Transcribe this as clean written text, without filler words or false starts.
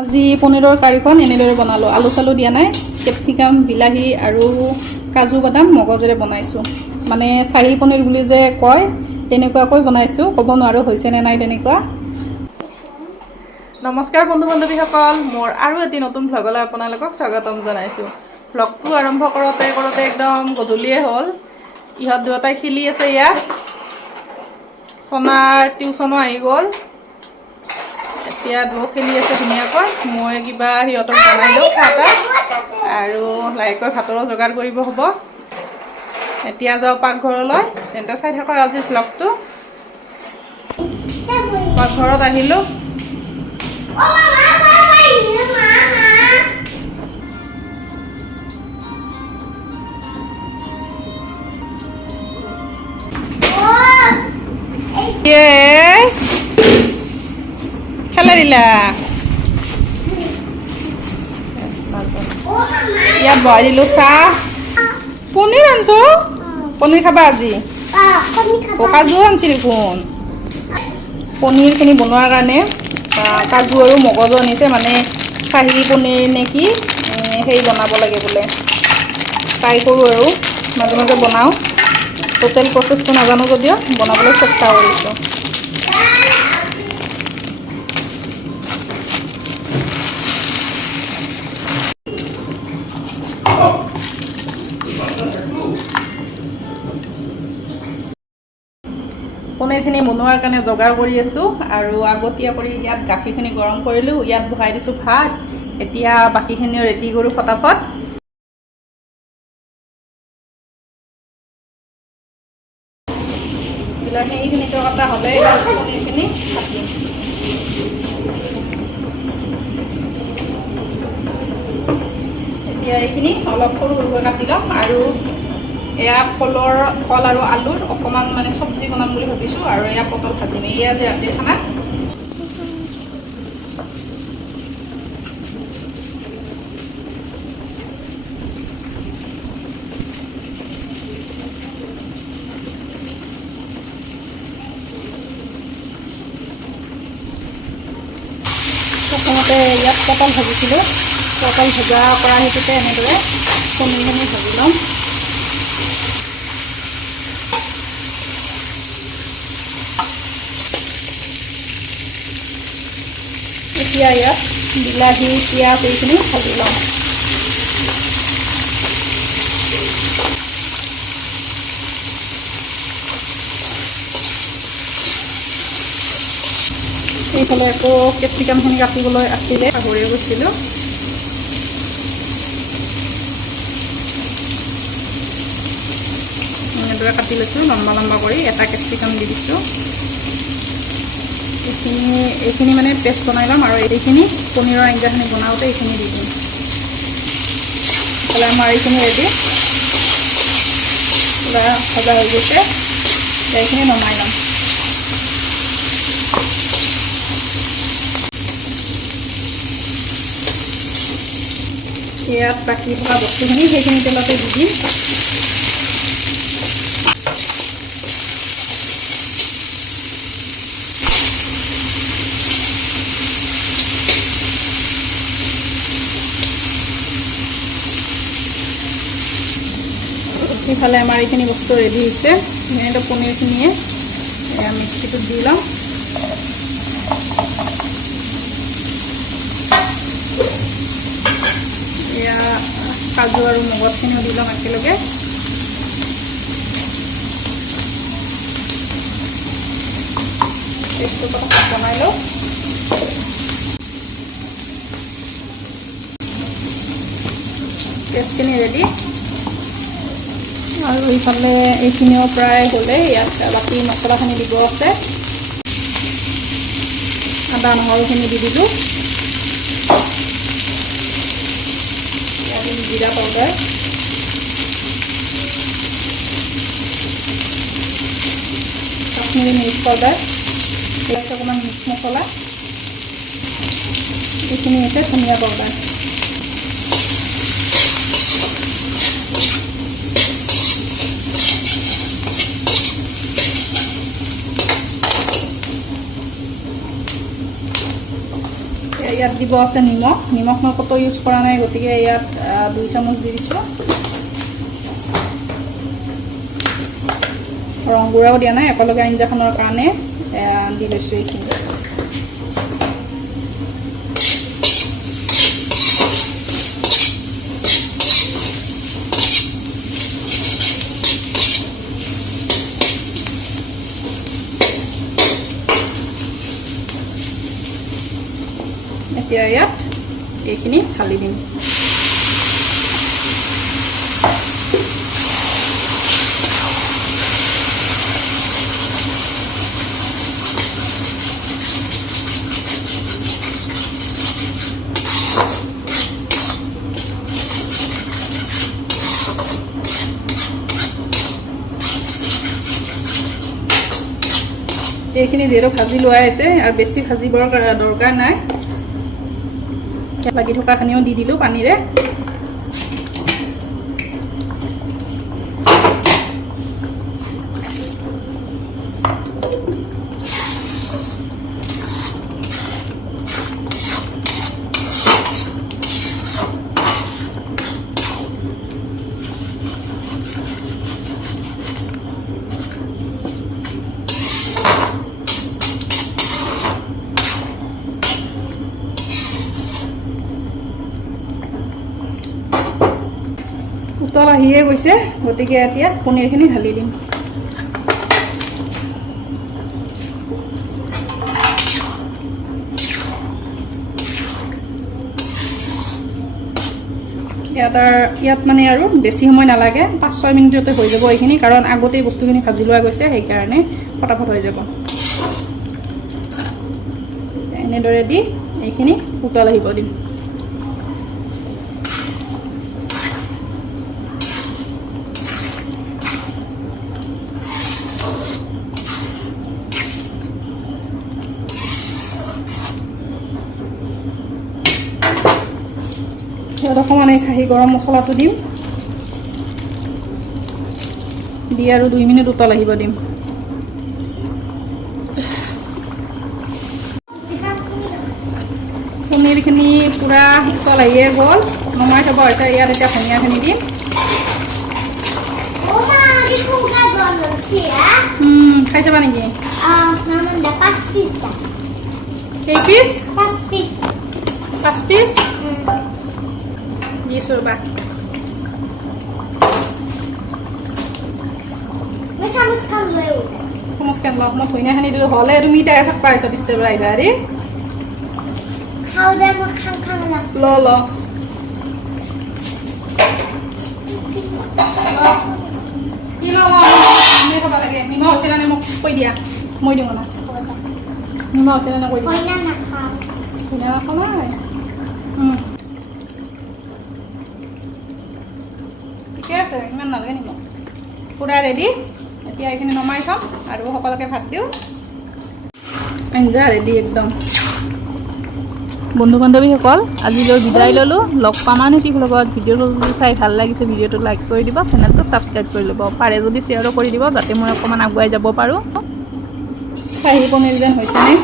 আজি পনীৰৰ কাৰীখন এনেদৰে বনালোঁ। আলু চালু দিয়া নাই, কেপচিকাম, বিলাহী আৰু কাজু বাদাম মগজেৰে বনাইছোঁ। মানে চাহী পনীৰ বুলি যে কয় তেনেকুৱাকৈ বনাইছোঁ, ক'ব নোৱাৰোঁ হৈছেনে নাই তেনেকুৱা। নমস্কাৰ বন্ধু বান্ধৱীসকল, মোৰ আৰু এটি নতুন ভ্লগলৈ আপোনালোকক স্বাগতম জনাইছোঁ। ভ্লগটো আৰম্ভ কৰোঁতে একদম গধূলিয়ে হ'ল। ইহঁত দুয়োটাই খেলি আছে ইয়াত। সোণাৰ টিউচনো আহি গ'ল, এতিয়া দুয়ো খেলি আছে ধুনীয়াকৈ। মই কিবা সিহঁতক বনাই দিওঁ চাহ তাহ, আৰু লাহেকৈ ভাতৰো যোগাৰ কৰিব হ'ব। এতিয়া যাওঁ পাকঘৰলৈ, তেন্তে চাই থাকক আজিৰ ভ্লগটো। পাকঘৰত আহিলোঁ। খেলা দিলা ইয়াত বহাই দিলোঁ চাহ। পনীৰ আনছো, পনীৰ খাবা আজি? কাজুও আনছি দেখোন। পনীৰখিনি বনোৱাৰ কাৰণে কাজু আৰু মগজু আনিছে, মানে চাহী পনীৰ নে কি সেই বনাব লাগে বোলে। ট্ৰাই কৰোঁ আৰু মাজে মাজে বনাওঁ। টোটেল প্ৰচেছটো নাজানো যদিও বনাবলৈ চেষ্টা কৰিছোঁ। পনীৰখিনি বনোৱাৰ কাৰণে যোগাৰ কৰি আছোঁ, আৰু আগতীয়া কৰি ইয়াত গাখীৰখিনি গৰম কৰিলোঁ। ইয়াত বহাই দিছোঁ ভাত। এতিয়া বাকীখিনিও ৰেডি কৰোঁ ফটাফট। বিলাহীখিনিতো কটা হ'লে পনীৰখিনি কাটিম। এতিয়া এইখিনি অলপ সৰু সৰুকৈ কাটি ল'ম, আৰু এয়া কল আৰু আলুৰ অকণমান মানে চব্জি বনাম বুলি ভাবিছোঁ, আৰু এয়া পটল ভাজিম। এয়া আজি ৰাতিৰ খানা। প্ৰথমতে ইয়াত পটল ভাজিছিলোঁ। পটল ভজা কেৰাহীটোতে এনেদৰে পনীৰখিনি ভাজি ল'ম। এতিয়া ইয়াত বিলাহী, পিঁয়াজ এইখিনি ভাজি ল'ম। এইফালে আকৌ কেপচিকামখিনি কাটিবলৈ আছিলে, পাহৰি গৈছিলোঁ। এনেদৰে কাটি লৈছোঁ লম্বা লম্বা কৰি। এটা কেপচিকাম দি দিছোঁ। এইখিনি মানে পেষ্ট বনাই ল'ম, আৰু এইখিনি পনীৰৰ আঞ্জাখিনি বনাওঁতে এইখিনি দি দিম। এইফালে আমাৰ এইখিনি ৰেডি, ভজা হৈ গৈছে। এইখিনি নমাই ল'ম। ইয়াত বাকী থকা বস্তুখিনি সেইখিনি তেলতে দি দিম। ইফালে আমাৰ এইখিনি বস্তু ৰেডি হৈছে। এইখিনিতো পনীৰখিনিয়ে মিক্সিটোত দি ল'ম। এয়া কাজু আৰু মগজখিনিও দি ল'ম একেলগে। পেষ্টটো বনাই লওঁ। পেষ্টখিনি ৰেডি, আৰু ইফালে এইখিনিও প্ৰায় হ'লে ইয়াত বাকী মছলাখিনি দিব আছে। আদা নহৰুখিনি দি দিলোঁ। জিৰা পাউডাৰ, কাশ্মীৰী মিৰ্চ পাউডাৰ, ইয়াত অকণমান মিক্স মছলা, এইখিনি হৈছে ধনিয়া পাউডাৰ। ইয়াত দিব আছে নিমখ মই কত ইউজ কৰা নাই গতিকে ইয়াত 2 চামুচ দি দিছোঁ ৰং গুড়াও দিয়া নাই একেলগে আঞ্জাখনৰ কাৰণে দি লৈছোঁ এইখিনি এতিয়া ইয়াত এইখিনি ঢালি দিম এইখিনি যিহেতু ভাজি লোৱাই আছে আৰু বেছি ভাজিবৰ দৰকাৰ নাই লাগি থকাখিনিও দি দিলোঁ পানীৰে উতল আহিয়ে গৈছে গতিকে এতিয়া পনীৰখিনি ঢালি দিম ইয়াত মানে আৰু বেছি সময় নালাগে 5-6 মিনিটতে হৈ যাব এইখিনি কাৰণ আগতেই বস্তুখিনি ভাজি লোৱা গৈছে সেইকাৰণে ফটাফট হৈ যাব এনেদৰে দি এইখিনি উতল আহিব দিম অকণমান এই চাহী গৰম মছলাটো দিম দি আৰু 2 মিনিট উতল আহিব দিম পনীৰখিনি পুৰা উতল আহিয়ে গ'ল নমাই থব হৈছে ইয়াত এতিয়া ধনিয়াখিনি দিম খাই চাবা নেকি কেই পিচ 5 পিচ দিছোঁ ৰ'বা চামুচখন লওঁ মই ধনিয়াখিনি দিলোঁ হ'লে তুমি এতিয়া চাক পাইছ তেতিয়া আহিবা হেৰি ল কি ল খাব লাগে নিমখ হৈছিলে নে মোক কৈ দিয়া মই দিওঁ না নিমখ হৈছিলে নে কৈ দিয়া ধনিয়া নাখাওঁ নাই ঠিকে আছে ইমান নালাগে নিমখ পুৰা ৰেডি এতিয়া এইখিনি নমাই থ'ম আৰু সকলোকে ভাত দিওঁ আঞ্জা ৰেডি একদম বন্ধু বান্ধৱীসকল আজিলৈ বিদায় ল'লোঁ লগ পামান এটি লগত ভিডিঅ'টো যদি চাই ভাল লাগিছে ভিডিঅ'টো লাইক কৰি দিব চেনেলটো ছাবস্ক্ৰাইব কৰি ল'ব পাৰে যদি শ্বেয়াৰো কৰি দিব যাতে মই অকণমান আগুৱাই যাব পাৰোঁ চাহী পনীৰ যেন হৈছেনে